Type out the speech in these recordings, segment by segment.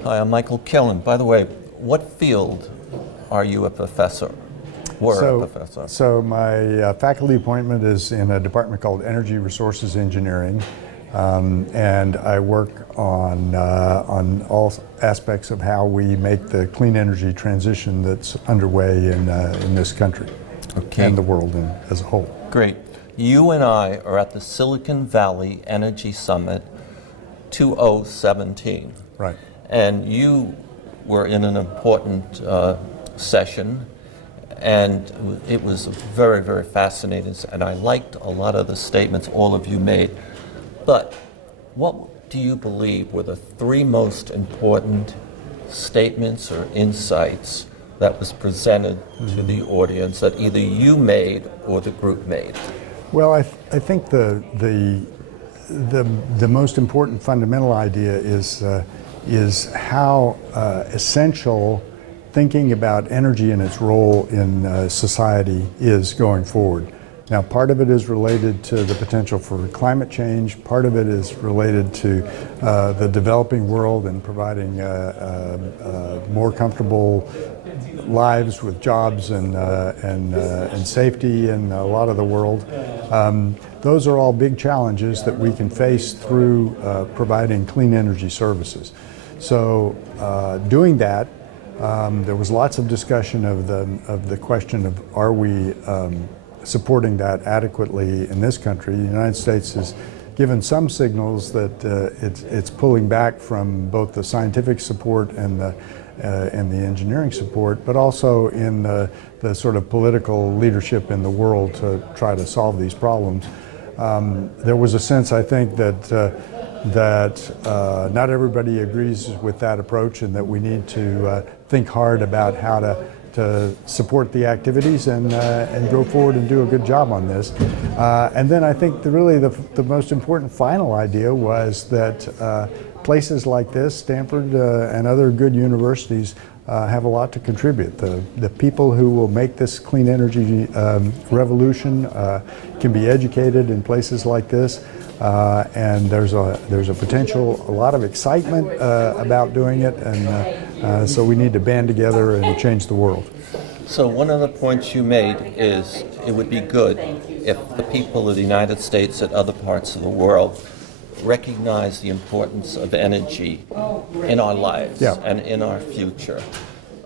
Hi, I'm Michael Killen. By the way, what field are you a professor? A professor? So my faculty appointment is in a department called Energy Resources Engineering, and I work on all aspects of how we make the clean energy transition that's underway in this country and the world as a whole. Great. You and I are at the Silicon Valley Energy Summit 2017. Right. And you were in an important session, and it was very, very fascinating, and I liked a lot of the statements all of you made. But what do you believe were the three most important statements or insights that was presented to the audience that either you made or the group made? Well, I think the most important fundamental idea is how essential thinking about energy and its role in society is going forward. Now, part of it is related to the potential for climate change. Part of it is related to the developing world and providing more comfortable lives with jobs and safety in a lot of the world. Those are all big challenges that we can face through providing clean energy services. So doing that, there was lots of discussion of the question of are we supporting that adequately in this country. The United States has given some signals that it's pulling back from both the scientific support and the engineering support, but also in the sort of political leadership in the world to try to solve these problems. There was a sense, I think, that not everybody agrees with that approach, and that we need to think hard about how to support the activities and go forward and do a good job on this. And then I think really the most important final idea was that places like this, Stanford and other good universities, have a lot to contribute. The people who will make this clean energy revolution can be educated in places like this. And there's a potential, a lot of excitement about doing it, and so we need to band together and change the world. So one of the points you made is it would be good if the people of the United States and other parts of the world recognize the importance of energy in our lives and in our future.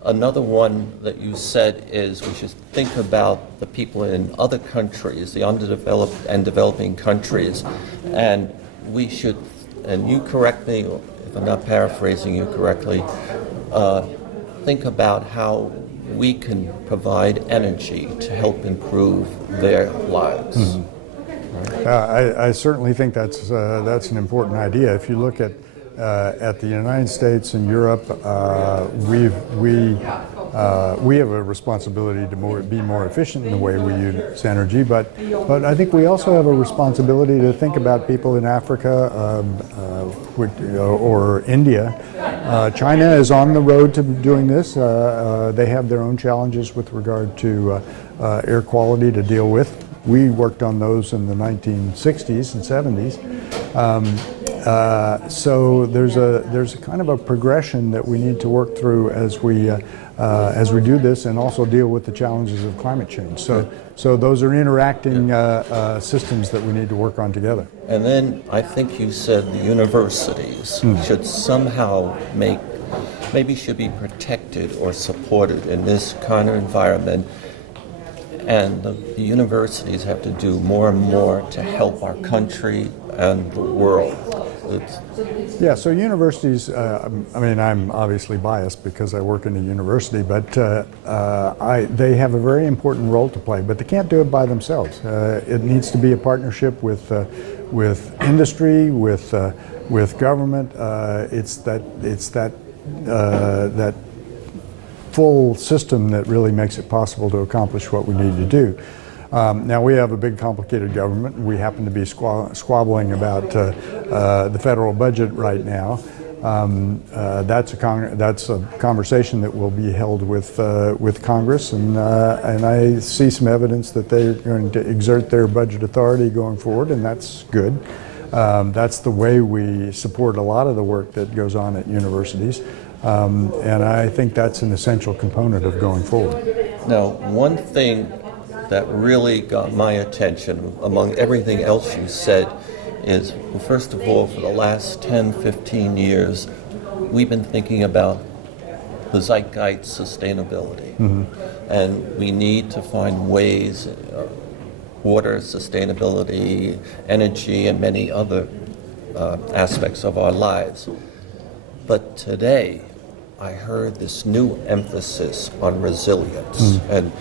Another one that you said is we should think about the people in other countries, the underdeveloped and developing countries, and we should, and you correct me if I'm not paraphrasing you correctly, think about how we can provide energy to help improve their lives. Mm-hmm. I certainly think that's an important idea. If you look at the United States and Europe, we have a responsibility to be more efficient in the way we use energy, but I think we also have a responsibility to think about people in Africa or India. China is on the road to doing this. They have their own challenges with regard to air quality to deal with. We worked on those in the 1960s and 70s. So there's a kind of a progression that we need to work through as we do this, and also deal with the challenges of climate change. So those are interacting systems that we need to work on together. And then I think you said the universities should somehow maybe should be protected or supported in this kind of environment. And the universities have to do more and more to help our country and the world. Yeah, so universities, I mean, I'm obviously biased because I work in a university, but they have a very important role to play, but they can't do it by themselves. It needs to be a partnership with industry, with government. It's that full system that really makes it possible to accomplish what we need to do. Now we have a big complicated government. We happen to be squabbling about the federal budget right now. That's a conversation that will be held with Congress, and I see some evidence that they're going to exert their budget authority going forward, and that's good. That's the way we support a lot of the work that goes on at universities. And I think that's an essential component of going forward. Now, one thing that really got my attention among everything else you said is, well, first of all, for the last 10, 15 years, we've been thinking about the zeitgeist sustainability. And we need to find ways, water sustainability, energy, and many other aspects of our lives. But today, I heard this new emphasis on resilience. And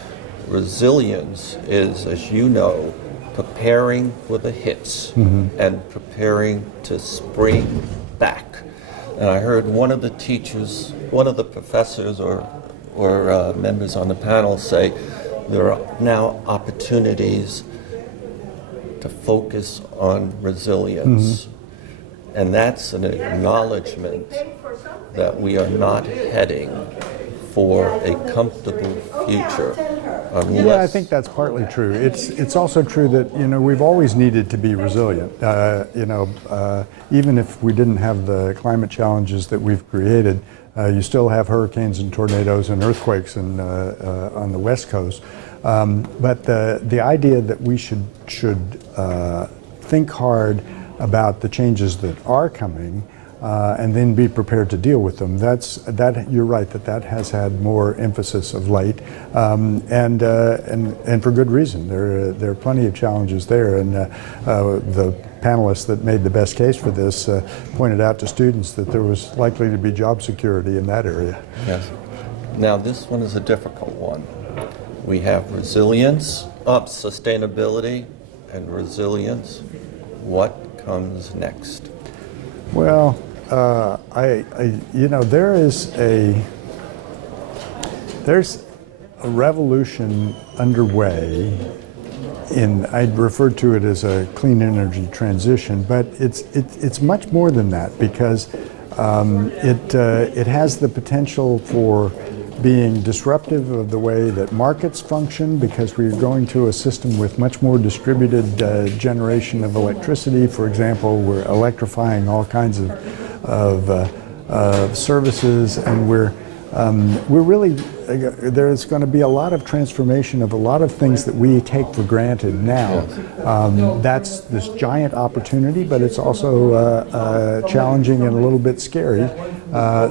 resilience is, as you know, preparing for the hits and preparing to spring back. And I heard one of the teachers, one of the professors or members on the panel say there are now opportunities to focus on resilience. And that's an acknowledgement that we are not heading for a comfortable future. Yeah, I think that's partly true. It's also true that, you know, we've always needed to be resilient. Even if we didn't have the climate challenges that we've created, you still have hurricanes and tornadoes and earthquakes on the West Coast. But the idea that we should think hard about the changes that are coming and then be prepared to deal with them. You're right that has had more emphasis of late, and for good reason. There are plenty of challenges there, and the panelists that made the best case for this pointed out to students that there was likely to be job security in that area. Yes. Now this one is a difficult one. We have resilience, sustainability, and resilience. What comes next? Well, there's a revolution underway I referred to it as a clean energy transition, but it's much more than that, because it has the potential for being disruptive of the way that markets function, because we're going to a system with much more distributed generation of electricity. For example, we're electrifying all kinds of services, and we're really, there's going to be a lot of transformation of a lot of things that we take for granted now. That's this giant opportunity, but it's also challenging and a little bit scary.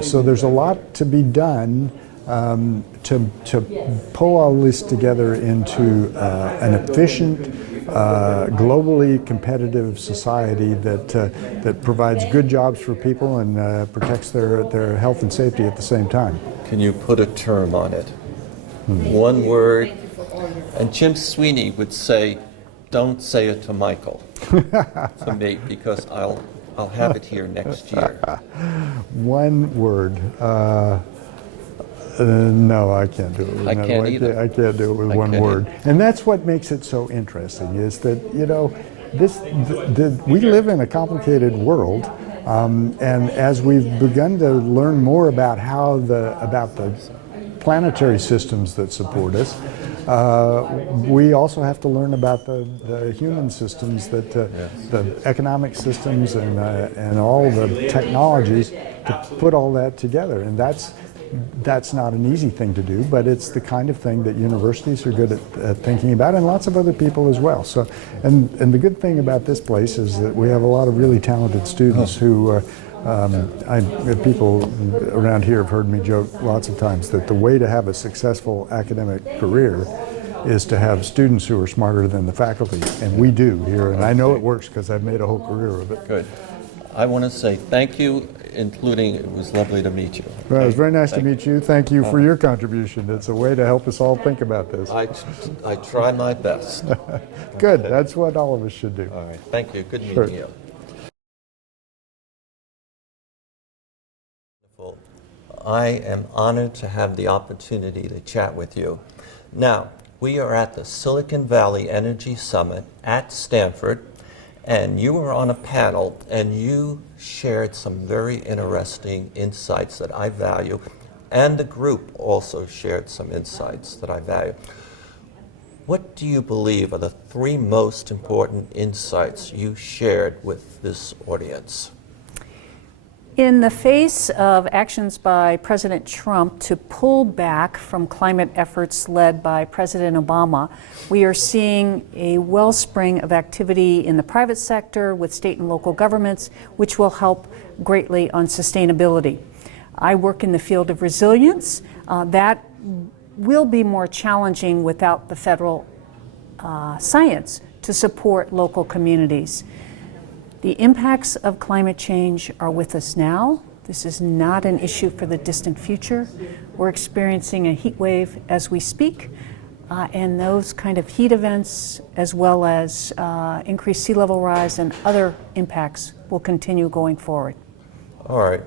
So there's a lot to be done to pull all this together into an efficient, globally competitive society that provides good jobs for people and protects their health and safety at the same time. Can you put a term on it? One word. And Jim Sweeney would say, don't say it to Michael, to me, because I'll have it here next year. One word. No, I can't do it. I can't either. I can't do it with one word. And that's what makes it so interesting, is that, you know, we live in a complicated world, and as we've begun to learn more about about the planetary systems that support us, we also have to learn about the human systems, the economic systems, and all the technologies to put all that together. And that's not an easy thing to do, but it's the kind of thing that universities are good at thinking about, and lots of other people as well. So, and the good thing about this place is that we have a lot of really talented students who, people around here have heard me joke lots of times that the way to have a successful academic career is to have students who are smarter than the faculty, and we do here, and I know it works because I've made a whole career of it. Good. I want to say thank you, including it was lovely to meet you. Well, it was very nice to meet you. Thank you for your contribution. It's a way to help us all think about this. I try my best. Good. That's what all of us should do. All right. Thank you. Good meeting you. I am honored to have the opportunity to chat with you. Now, we are at the Silicon Valley Energy Summit at Stanford, and you were on a panel and you shared some very interesting insights that I value, and the group also shared some insights that I value. What do you believe are the three most important insights you shared with this audience? In the face of actions by President Trump to pull back from climate efforts led by President Obama, we are seeing a wellspring of activity in the private sector with state and local governments, which will help greatly on sustainability. I work in the field of resilience. That will be more challenging without the federal science to support local communities. The impacts of climate change are with us now. This is not an issue for the distant future. We're experiencing a heat wave as we speak, and those kind of heat events, as well as increased sea level rise and other impacts, will continue going forward. All right.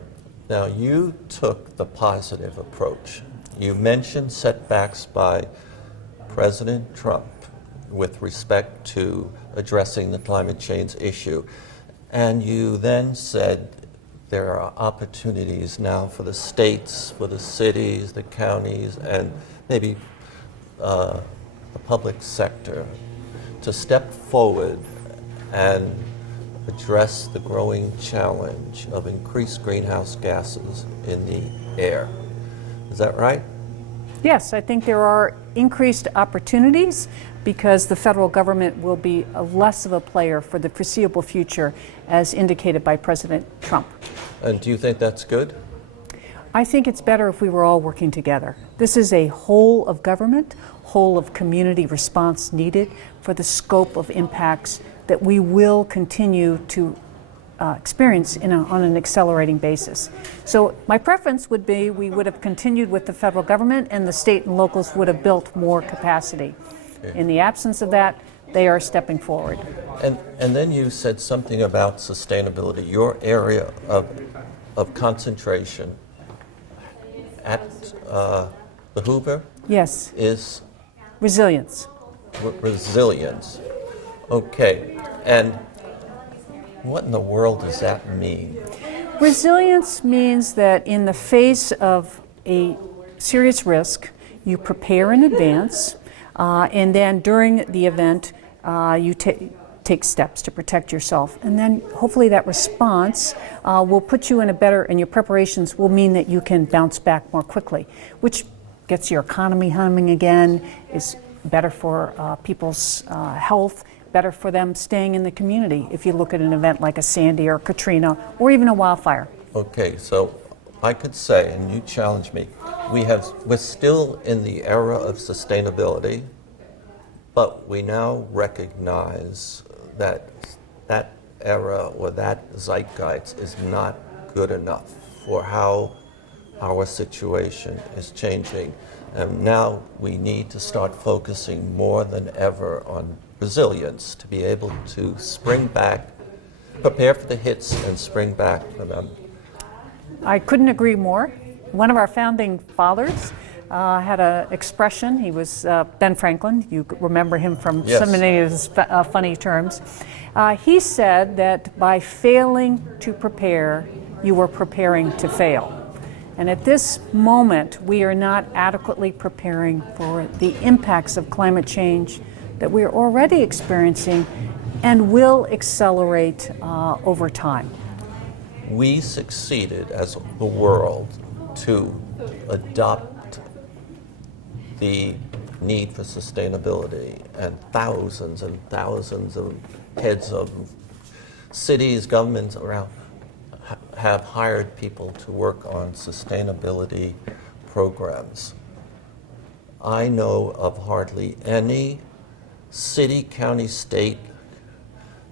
Now, you took the positive approach. You mentioned setbacks by President Trump with respect to addressing the climate change issue. And you then said there are opportunities now for the states, for the cities, the counties, and maybe the public sector to step forward and address the growing challenge of increased greenhouse gases in the air. Is that right? Yes, I think there are increased opportunities because the federal government will be less of a player for the foreseeable future, as indicated by President Trump. And do you think that's good? I think it's better if we were all working together. This is a whole of government, whole of community response needed for the scope of impacts that we will continue to experience on an accelerating basis. So my preference would be we would have continued with the federal government and the state and locals would have built more capacity. In the absence of that, they are stepping forward. And then you said something about sustainability. Your area of concentration at the Hoover Yes. is Resilience. resilience. Okay, and what in the world does that mean? Resilience means that in the face of a serious risk, you prepare in advance, and then during the event, you take steps to protect yourself. And then hopefully that response will put you in a better, and your preparations will mean that you can bounce back more quickly, which gets your economy humming again, is better for people's health, better for them staying in the community if you look at an event like a Sandy or Katrina or even a wildfire. Okay, so I could say, and you challenge me, we're still in the era of sustainability, but we now recognize that that era or that zeitgeist is not good enough for how our situation is changing. And now we need to start focusing more than ever on resilience to be able to spring back, prepare for the hits and spring back from them. I couldn't agree more. One of our founding fathers had an expression. He was Ben Franklin. You remember him from Yes. so many of his funny terms. He said that by failing to prepare, you were preparing to fail. And at this moment, we are not adequately preparing for the impacts of climate change that we are already experiencing and will accelerate over time. We succeeded as the world to adopt the need for sustainability, and thousands of heads of cities, governments around have hired people to work on sustainability programs. I know of hardly any city, county, state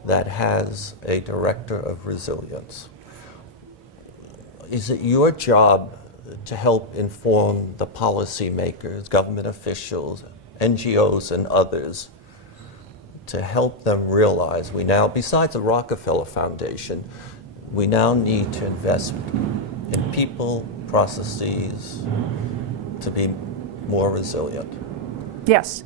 that has a director of resilience. Is it your job to help inform the policymakers, government officials, NGOs, and others to help them realize we now, besides the Rockefeller Foundation, we now need to invest in people, processes to be more resilient? Yes.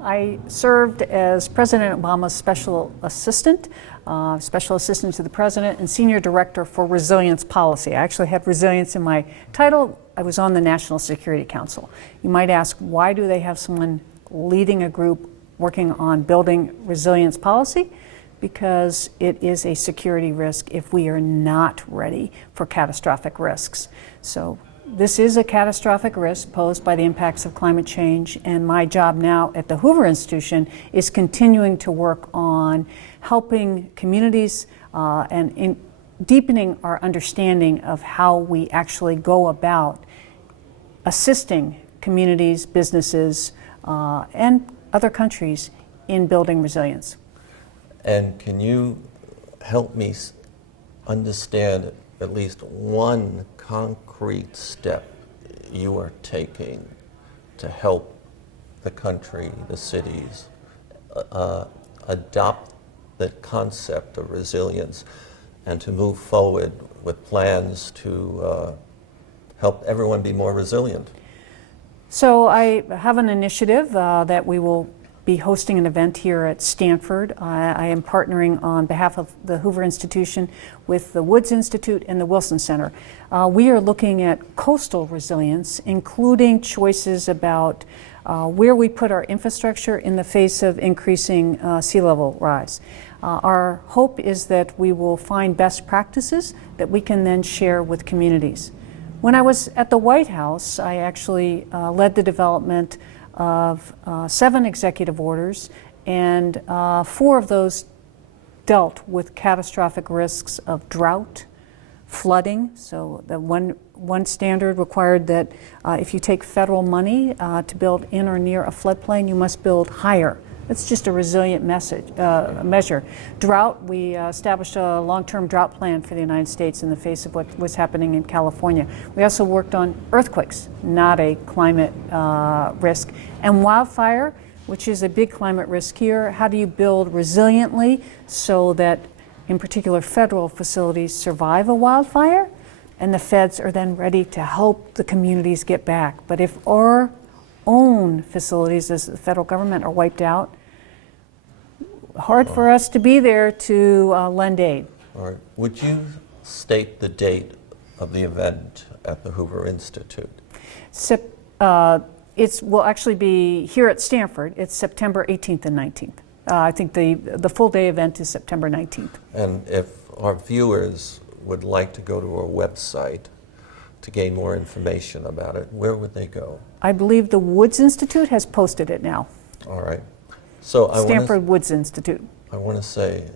I served as President Obama's special assistant to the president, and senior director for resilience policy. I actually had resilience in my title. I was on the National Security Council. You might ask, why do they have someone leading a group working on building resilience policy, because it is a security risk if we are not ready for catastrophic risks. So this is a catastrophic risk posed by the impacts of climate change, and my job now at the Hoover Institute is continuing to work on helping communities and in deepening our understanding of how we actually go about assisting communities, businesses, and other countries in building resilience. And can you help me understand at least one concrete step you are taking to help the country, the cities, adopt the concept of resilience and to move forward with plans to help everyone be more resilient? So I have an initiative that we will be hosting an event here at Stanford. I am partnering on behalf of the Hoover Institute with the Woods Institute and the Wilson Center. We are looking at coastal resilience, including choices about where we put our infrastructure in the face of increasing sea level rise. Our hope is that we will find best practices that we can then share with communities. When I was at the White House, I actually led the development of 7 executive orders, and 4 of those dealt with catastrophic risks of drought, flooding. So the one standard required that if you take federal money to build in or near a floodplain, you must build higher. That's just a resilient measure. Drought, we established a long-term drought plan for the United States in the face of what was happening in California. We also worked on earthquakes, not a climate risk, and wildfire, which is a big climate risk here. How do you build resiliently so that, in particular, federal facilities survive a wildfire, and the feds are then ready to help the communities get back? But if our own facilities as the federal government are wiped out, hard for us to be there to lend aid. All right. Would you state the date of the event at the Hoover Institute? It will actually be here at Stanford. It's September 18th and 19th. I think the full day event is September 19th. And if our viewers would like to go to our website to gain more information about it, where would they go? I believe the Woods Institute has posted it now. All right. So Stanford Woods Institute. I want to say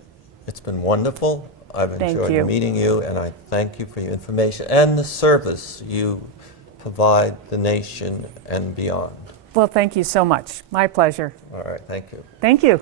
it's been wonderful. I've enjoyed meeting you, and I thank you for your information and the service you provide the nation and beyond. Well, thank you so much. My pleasure. All right. Thank you. Thank you.